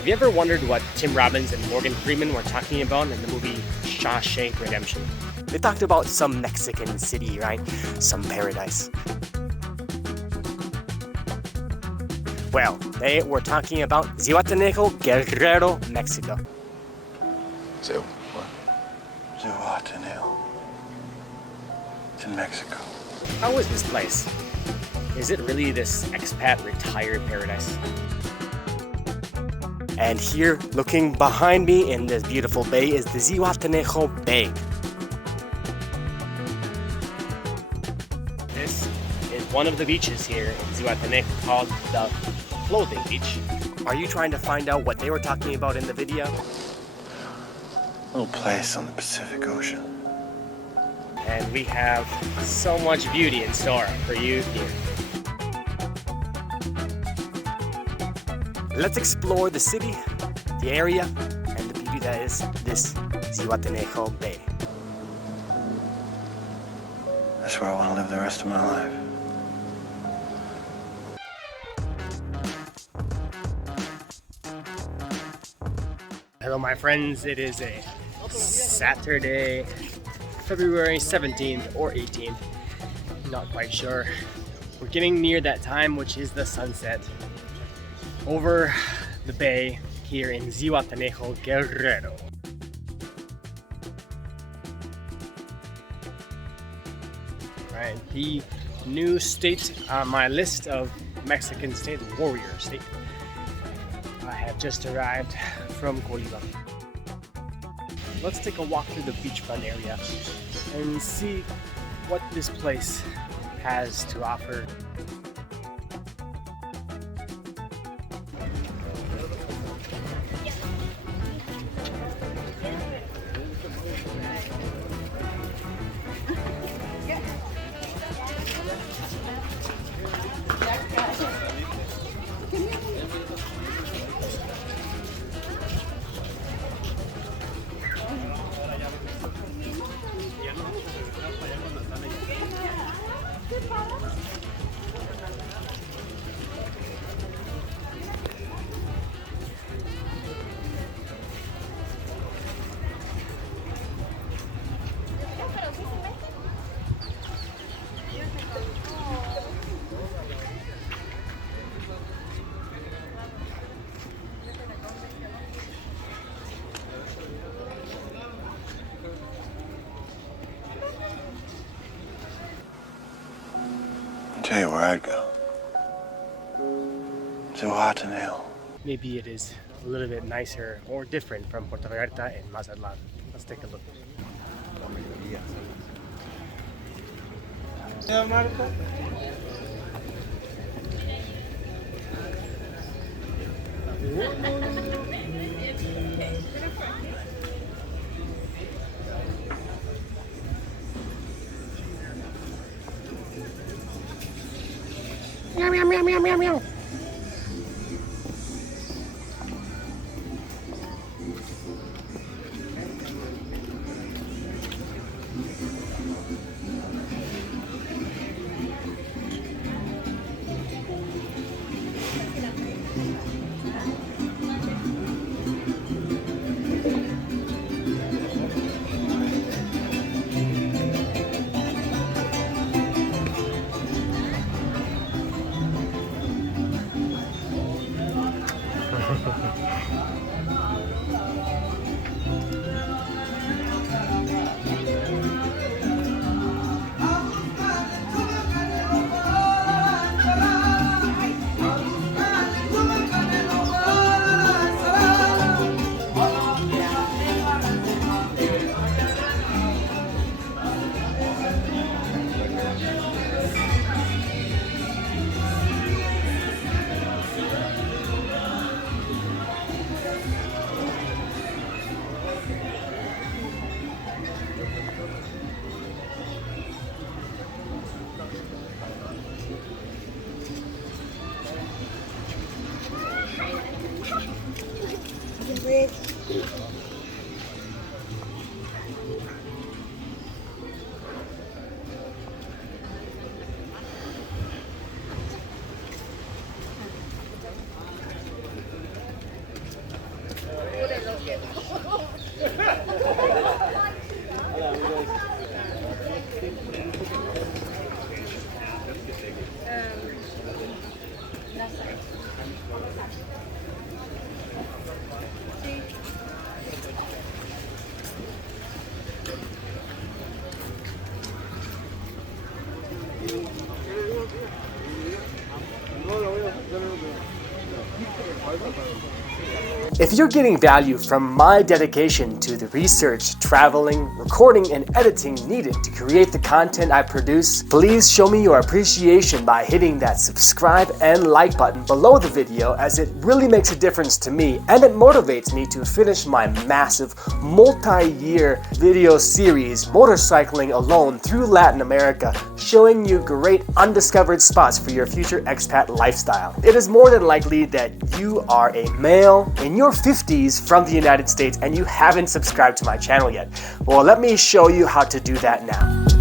Have you ever wondered what Tim Robbins and Morgan Freeman were talking about in the movie Shawshankredemption? They talked about some Mexican city, right? Some paradise. Well, they were talking about Zihuatanejo, Guerrero, Mexico. Zihuatanejo. It's in Mexico. How is this place? Is it really this expat retired paradise? And here, looking behind me in this beautiful bay, is the Zihuatanejo Bay. This is one of the beaches here in Zihuatanejo called the Clothing Beach. Are you trying to find out what they were talking about in the video? A little place on the Pacific Ocean. And we have so much beauty in store for you here. Let's explore the city, the area, and the beauty that is this Zihuatanejo Bay. That's where I want to live the rest of my life. Hello my friends, it is a Saturday, February 17th or 18th, not quite sure. We're getting near that time, which is the sunset over the bay here in Zihuatanejo, Guerrero. Right, the new state on my list of Mexican state, warrior state. I have just arrived from Colima. Let's take a walk through the beachfront area and see what this place has to offer. I'll tell you where I'd go. Zihuatanejo. Maybe it is a little bit nicer or different from Puerto Vallarta and Mazatlan. Let's take a look. Meow, meow, meow, meow, meow, meow. If you're getting value from my dedication to the research, traveling, recording, and editing needed to create the content I produce, please show me your appreciation by hitting that subscribe and like button below the video, as it really makes a difference to me and it motivates me to finish my massive multi-year video series motorcycling alone through Latin America, showing you great undiscovered spots for your future expat lifestyle. It is more than likely that you are a male in your 50s from the United States and you haven't subscribed to my channel yet. Well, let me show you how to do that now.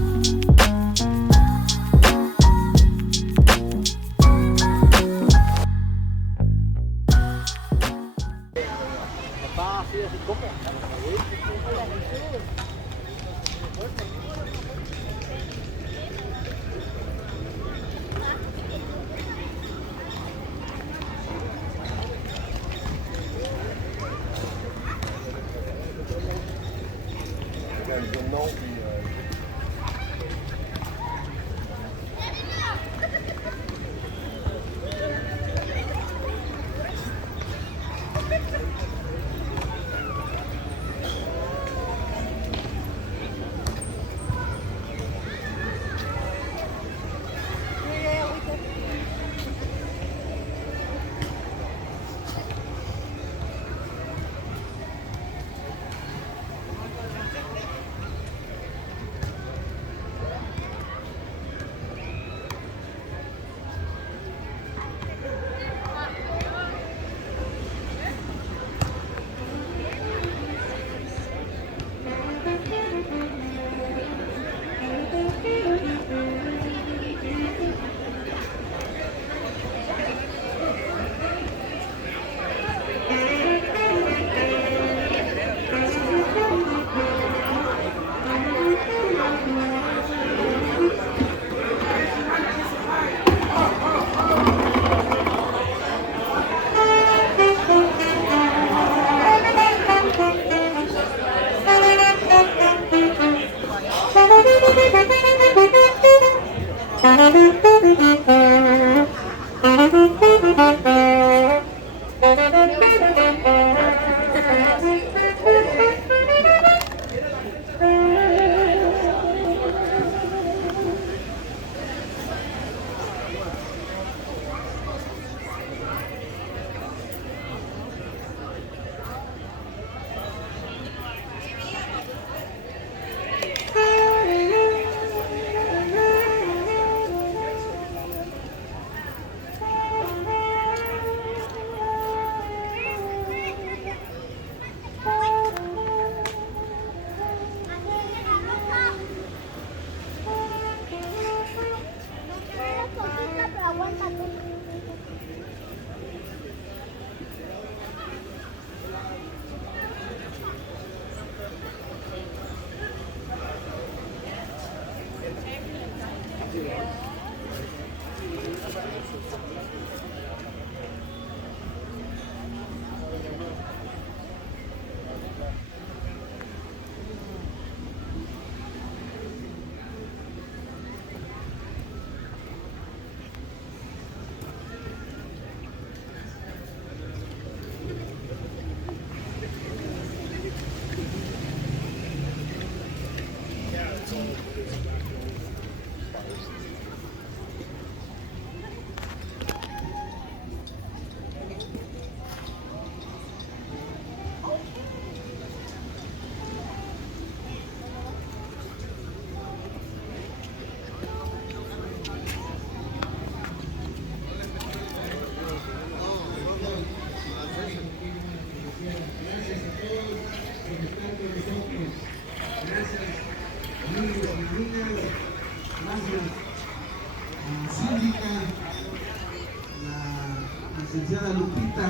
licenciada Lupita,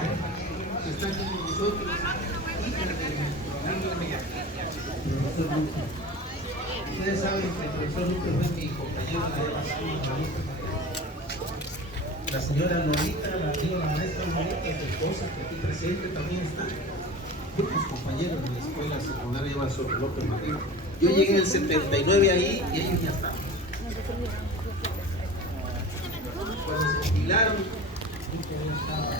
que está aquí con nosotros. Luque. Ustedes saben que el profesor Luque fue mi compañero de la la señora Lolita, la maestra Lolita, su esposa, que aquí presente también está. Muchos compañeros de la escuela secundaria llevan sobre López Madrid. Yo llegué en el 79 ahí y ellos ya estaban. Cuando se jubilaron, ya estaban.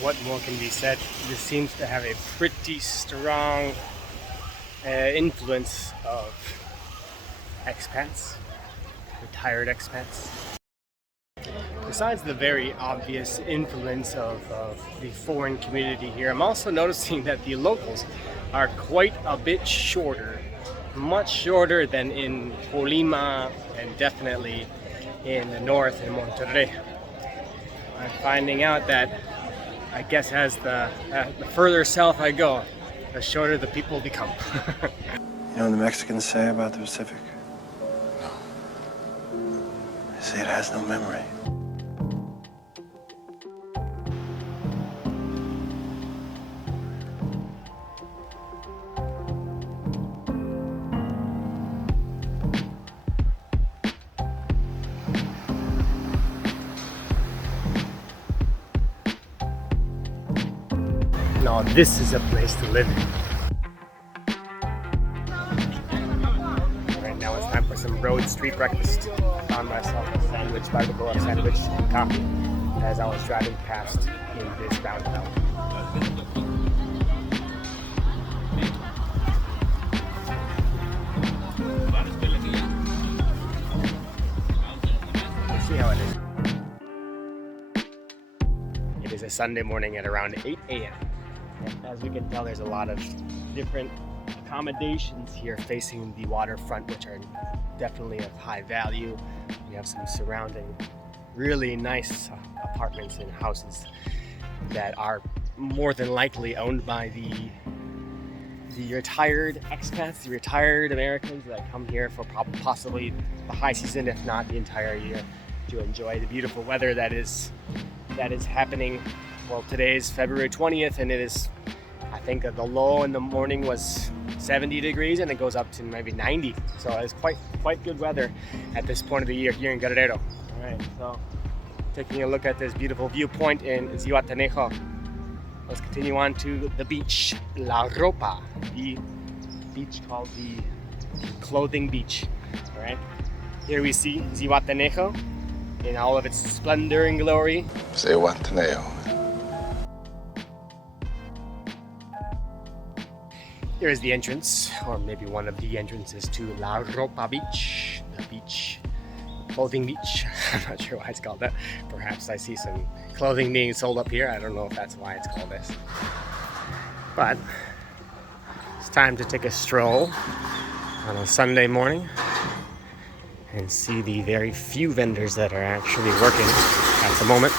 What more can be said? This seems to have a pretty strong influence of expats, retired expats. Besides the very obvious influence of the foreign community here, I'm also noticing that the locals are quite a bit shorter, much shorter than in Colima and definitely in the north in Monterrey. I'm finding out that I guess as the further south I go, the shorter the people become. You know what the Mexicans say about the Pacific? No. They say it has no memory. No, this is a place to live in. Right now it's time for some road street breakfast. Found myself a sandwich, barbacoa sandwich and coffee as I was driving past in this roundabout. Let's see how it is. It is a Sunday morning at around 8 a.m. As we can tell, there's a lot of different accommodations here facing the waterfront, which are definitely of high value. We have some surrounding really nice apartments and houses that are more than likely owned by the retired expats, the retired Americans that come here for possibly the high season, if not the entire year, to enjoy the beautiful weather that is happening Well, today is February 20th, and it is, I think that the low in the morning was 70 degrees, and it goes up to maybe 90. So it's quite good weather at this point of the year here in Guerrero. All right, so taking a look at this beautiful viewpoint in Zihuatanejo. Let's continue on to the beach, La Ropa, the beach called the Clothing Beach. All right, here we see Zihuatanejo in all of its splendor and glory. Zihuatanejo. Here is the entrance, or maybe one of the entrances to La Ropa Beach, the beach, clothing beach. I'm not sure why it's called that. Perhaps I see some clothing being sold up here. I don't know if that's why it's called this. But it's time to take a stroll on a Sunday morning and see the very few vendors that are actually working at the moment.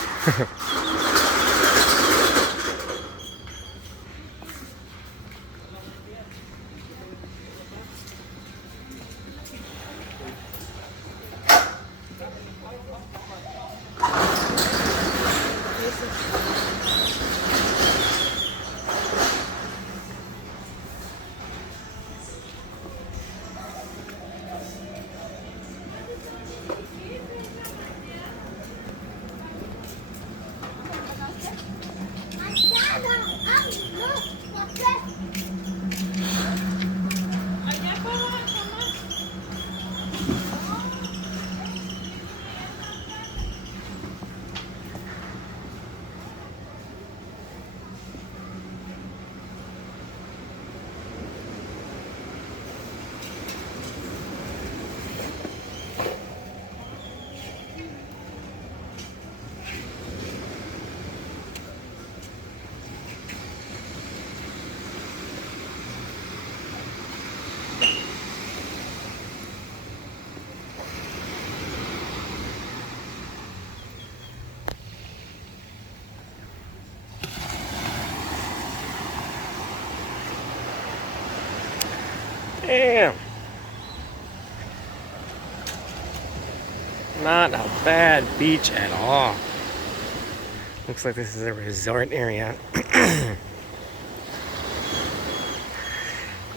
Damn. Not a bad beach at all. Looks like this is a resort area.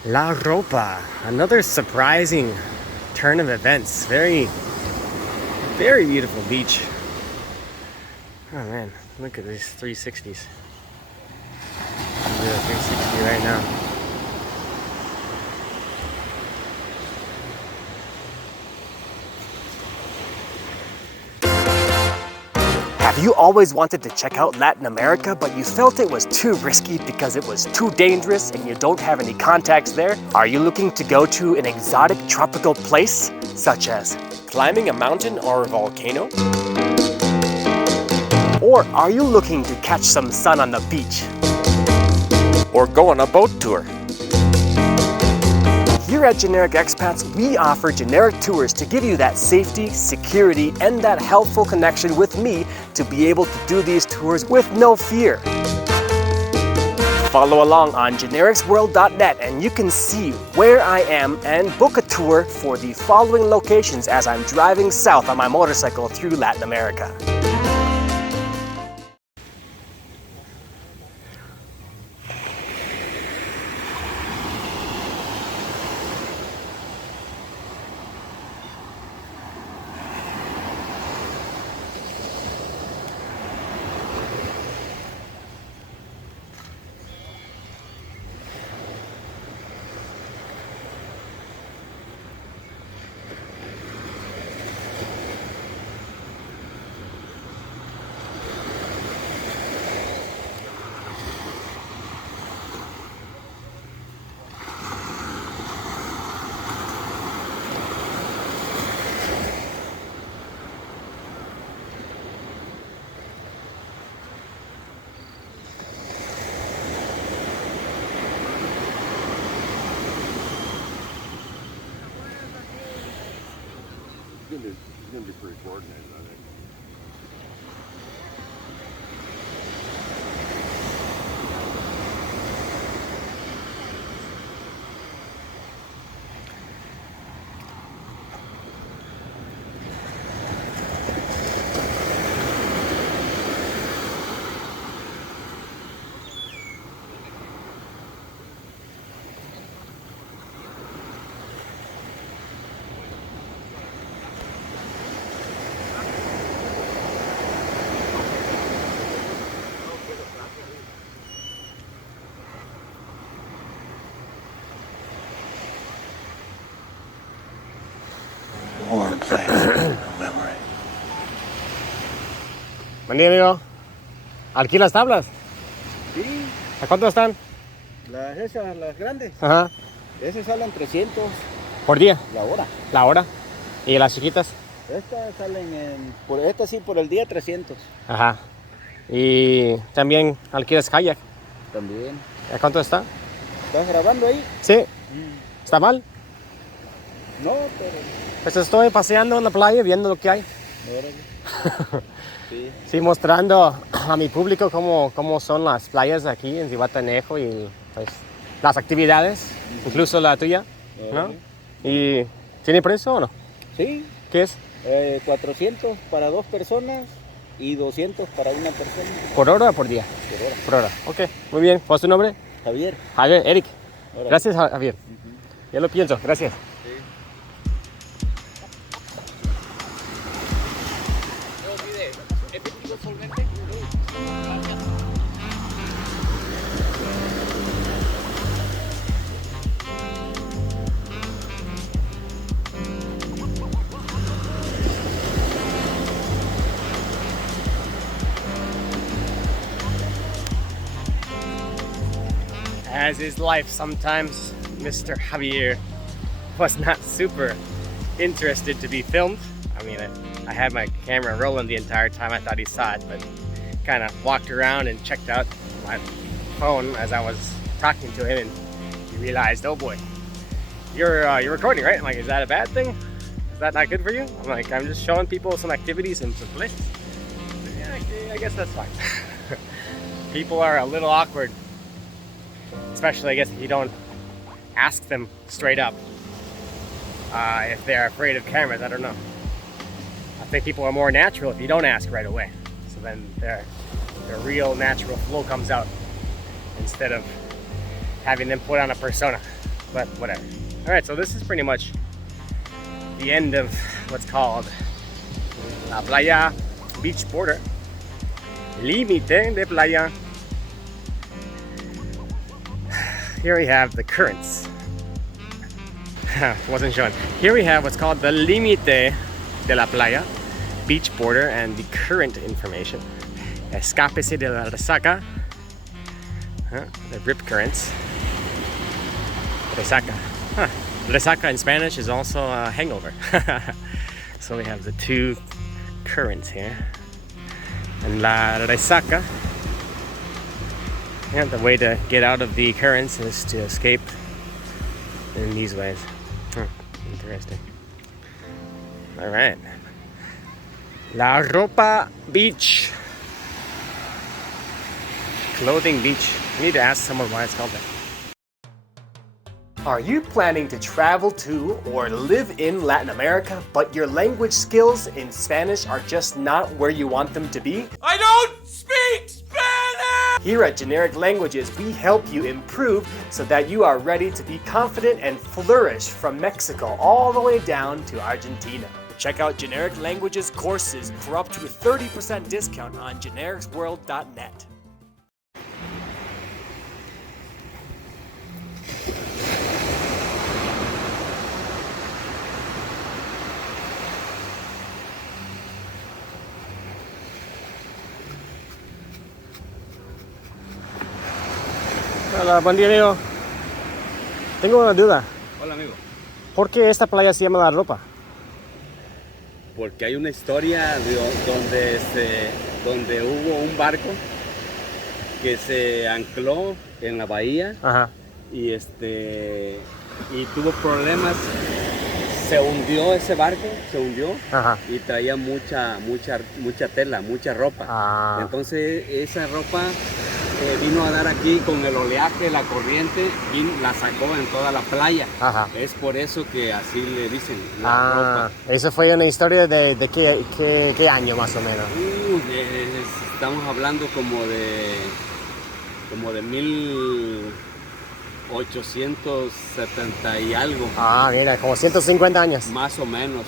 La Ropa, another surprising turn of events. Very beautiful beach. Oh man, look at these 360s. I'm doing a 360 right now. Have you always wanted to check out Latin America, but you felt it was too risky because it was too dangerous and you don't have any contacts there? Are you looking to go to an exotic tropical place, such as climbing a mountain or a volcano? Or are you looking to catch some sun on the beach? Or go on a boat tour? Here at Generic Expats, we offer generic tours to give you that safety, security, and that helpful connection with me to be able to do these tours with no fear. Follow along on genericsworld.net and you can see where I am and book a tour for the following locations as I'm driving south on my motorcycle through Latin America. It's gonna be pretty coordinated, I think. Buen día, amigo. ¿Alquilas tablas? Sí, ¿A cuánto están? las grandes, Ajá. esas salen 300 ¿Por día? la hora. ¿La hora? ¿Y las chiquitas? Estas salen estas sí, por el día 300. Ajá. ¿Y también alquilas kayak? También. ¿A cuánto está? ¿Estás grabando ahí? Sí. ¿Está mal? No, pero... Pues estoy paseando en la playa viendo lo que hay. Órale. Sí. Sí, mostrando a mi público cómo son las playas aquí en Zihuatanejo y pues, las actividades, incluso la tuya, ¿no? Órale. ¿Y tiene precio o no? Sí, ¿Qué es? 400 para 2 personas y 200 para una persona. ¿Por hora o por día? Por hora. Por hora. Ok, muy bien. ¿Cuál es tu nombre? Javier. Javier, Eric. Órale. Gracias, Javier. Ya lo pienso, gracias. As is life sometimes, Mr. Javier was not super interested to be filmed. I mean, I had my camera rolling the entire time. I thought he saw it, but kind of walked around and checked out my phone as I was talking to him, and he realized, oh boy, you're recording, right? I'm like, is that a bad thing? Is that not good for you? I'm like, I'm just showing people some activities and some places. Yeah, I guess that's fine. People are a little awkward, especially I guess if you don't ask them straight up. If they're afraid of cameras, I don't know. I think people are more natural if you don't ask right away. So then their real natural flow comes out instead of having them put on a persona. But whatever. All right, so this is pretty much the end of what's called La Playa Beach Border. Límite de playa. Here we have the currents. Wasn't showing. Here we have what's called the Límite de la Playa, beach border, and the current information. Escápese de la resaca. The rip currents. Resaca. Resaca in Spanish is also a hangover. So we have the two currents here. And la resaca. Yeah, the way to get out of the currents is to escape in these ways. Interesting. All right. La Ropa Beach. Clothing Beach. I need to ask someone why it's called that. Are you planning to travel to or live in Latin America, but your language skills in Spanish are just not where you want them to be? I don't speak Spanish! Here at Generic Languages, we help you improve so that you are ready to be confident and flourish from Mexico all the way down to Argentina. Check out Generic Languages courses for up to a 30% discount on genericsworld.net. Hola, buen día, amigo. Tengo una duda. Hola, amigo. ¿Por qué esta playa se llama La Ropa? Porque hay una historia donde hubo un barco que se ancló en la bahía. Ajá. y tuvo problemas. Se hundió ese barco, Ajá. y traía mucha tela, mucha ropa. Ah. Entonces esa ropa vino a dar aquí con el oleaje, la corriente, y la sacó en toda la playa. Ajá. Es por eso que así le dicen la ropa. Eso fue una historia de qué año más o menos. Estamos hablando como de 1870 y algo. Ah, mira, como 150 años. Más o menos,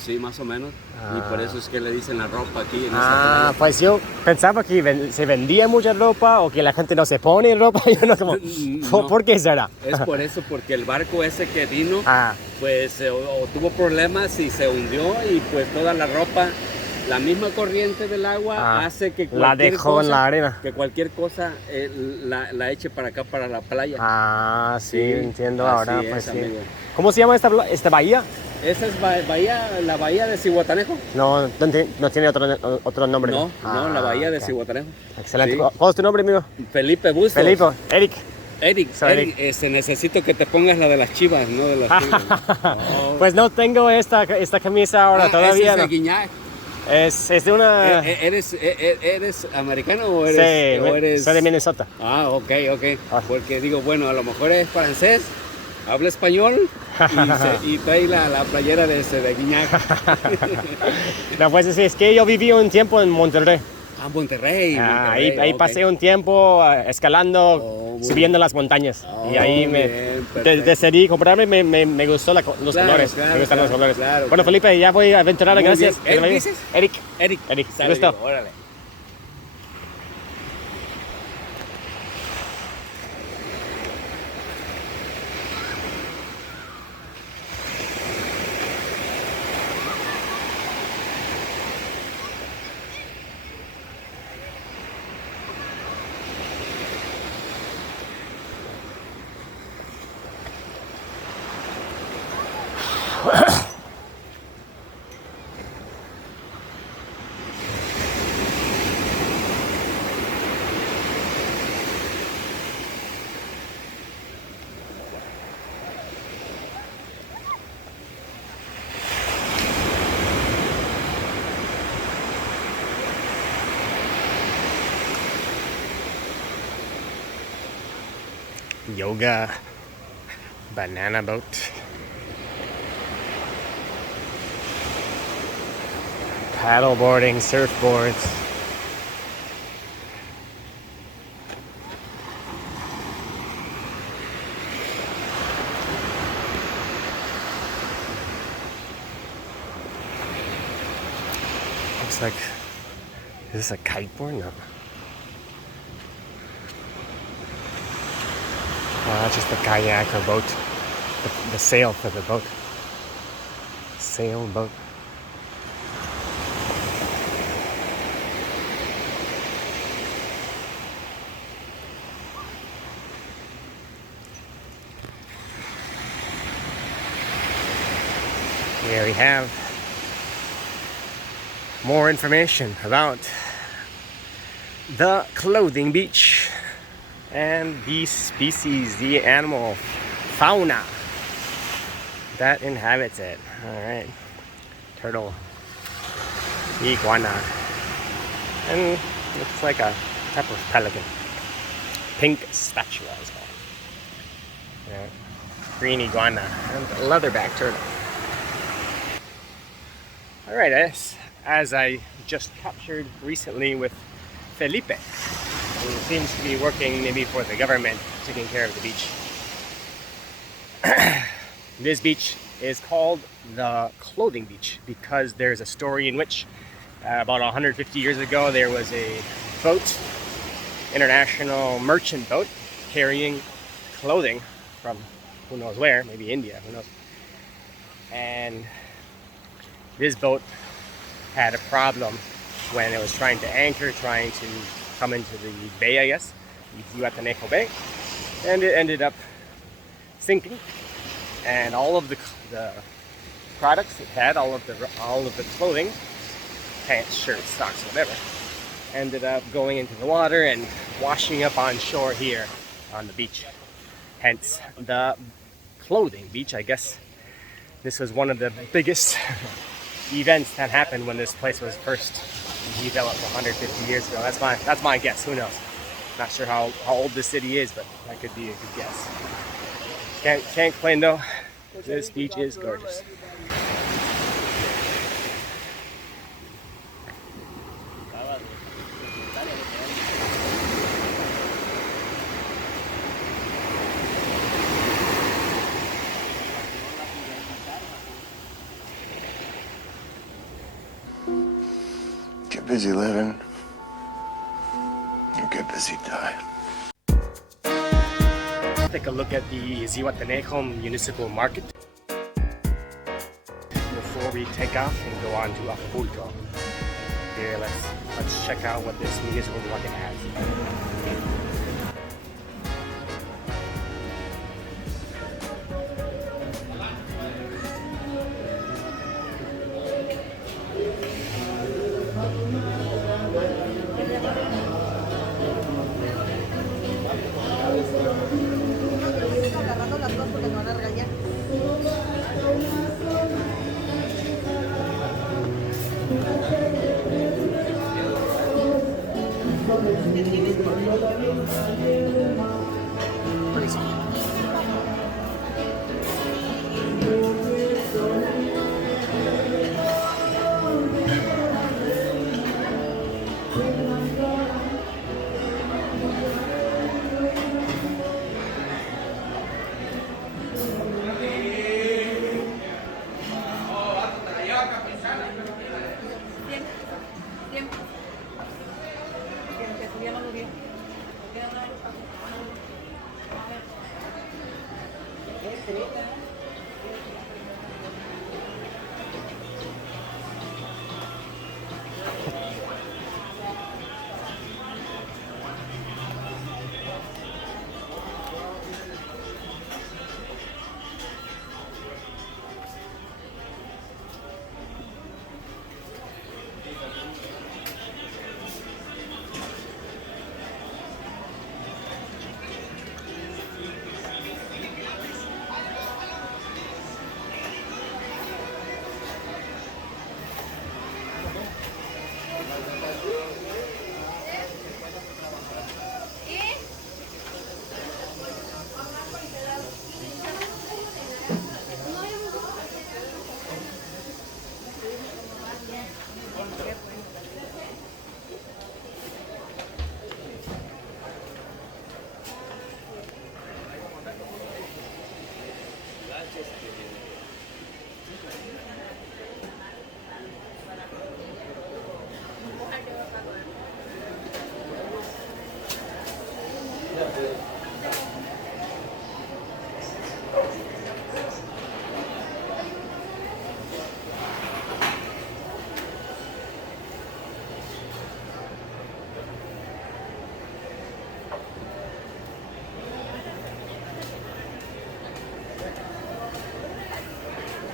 sí, más o menos. Y por eso es que le dicen la ropa aquí en esta playa. Pues yo pensaba que se vendía mucha ropa o que la gente no se pone ropa. Yo no, como, No. ¿Por qué será? Es por eso, porque el barco ese que vino, Ah. pues o tuvo problemas y se hundió, y pues toda la ropa La misma corriente del agua hace que la dejó en la arena. Que cualquier cosa la eche para acá, para la playa. Ah, sí, entiendo así ahora. es, Pues, sí. amigo. ¿Cómo se llama esta bahía? Esa es la bahía de Zihuatanejo. No tiene otro nombre. No, la bahía de Zihuatanejo. Excelente. Sí. ¿Cuál es tu nombre, amigo? Felipe Bustos. Felipe, Eric. Eric, necesito que te pongas la de las chivas, no de las chivas. Oh. Pues no tengo esta camisa ahora todavía. Ese es ¿no? de Guiñac. Es de una... ¿Eres americano o Sí, eres...? soy de Minnesota. Ah, ok. Porque digo, bueno, a lo mejor es francés, habla español y trae la playera de Guiñac. No, pues sí, es que yo viví un tiempo en Monterrey. Ah, Monterrey. Ahí okay. pasé un tiempo escalando, subiendo las montañas. Y ahí decidí comprarme, me gustó los colores. Claro, me gustan los colores. Claro, bueno, Felipe, ya voy a aventurar, muy gracias. bien. ¿Eric dices? Eric, me Sale, gustó. órale. Yoga, banana boat. Paddleboarding, surfboards. Looks like, is this a kiteboard? No. That's just the kayak or boat, the sail for the boat. Sailboat. Here we have more information about the clothing beach and the species, the animal fauna that inhabits it. All right, turtle, iguana, and looks like a type of pelican. Pink statue as well. Yeah. Green iguana and leatherback turtle. All right, as I just captured recently with Felipe, who seems to be working maybe for the government, taking care of the beach. This beach is called the Clothing Beach because there's a story in which about 150 years ago there was a boat, international merchant boat, carrying clothing from who knows where, maybe India, who knows. And this boat had a problem when it was trying to anchor, trying to come into the bay, I guess, the Zihuatanejo Bay, and it ended up sinking. And all of the products it had, all of the clothing, pants, shirts, socks, whatever, ended up going into the water and washing up on shore here on the beach. Hence the Clothing Beach. I guess this was one of the biggest events that happened when this place was first developed 150 years ago. That's my guess. Who knows? Not sure how old the city is, but that could be a good guess. Can't complain though. This beach is gorgeous. Get busy living. You get busy dying. Take a look at the Zihuatanejo Municipal Market before we take off and go on to Acapulco. here. Let's check out what this municipal market has. Agarrando las dos porque me van a regañar.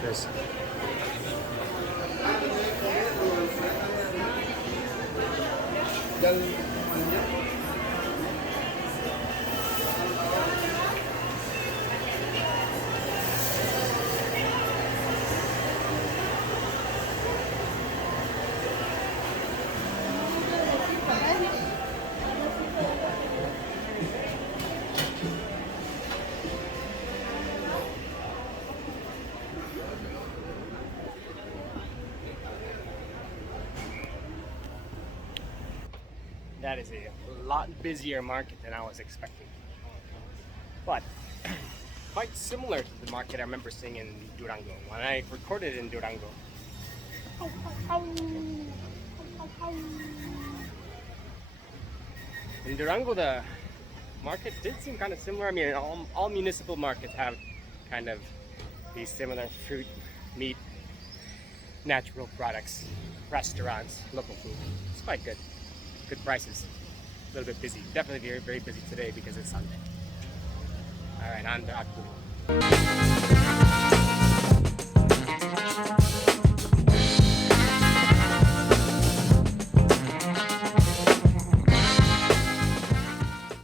There's that is a lot busier market than I was expecting. But quite similar to the market I remember seeing in Durango when I recorded in Durango. In Durango, the market did seem kind of similar. I mean, all municipal markets have kind of these similar fruit, meat, natural products, restaurants, local food. It's quite good. Good prices. A little bit busy. Definitely very, very busy today because it's Sunday. Alright, on to Akbuli.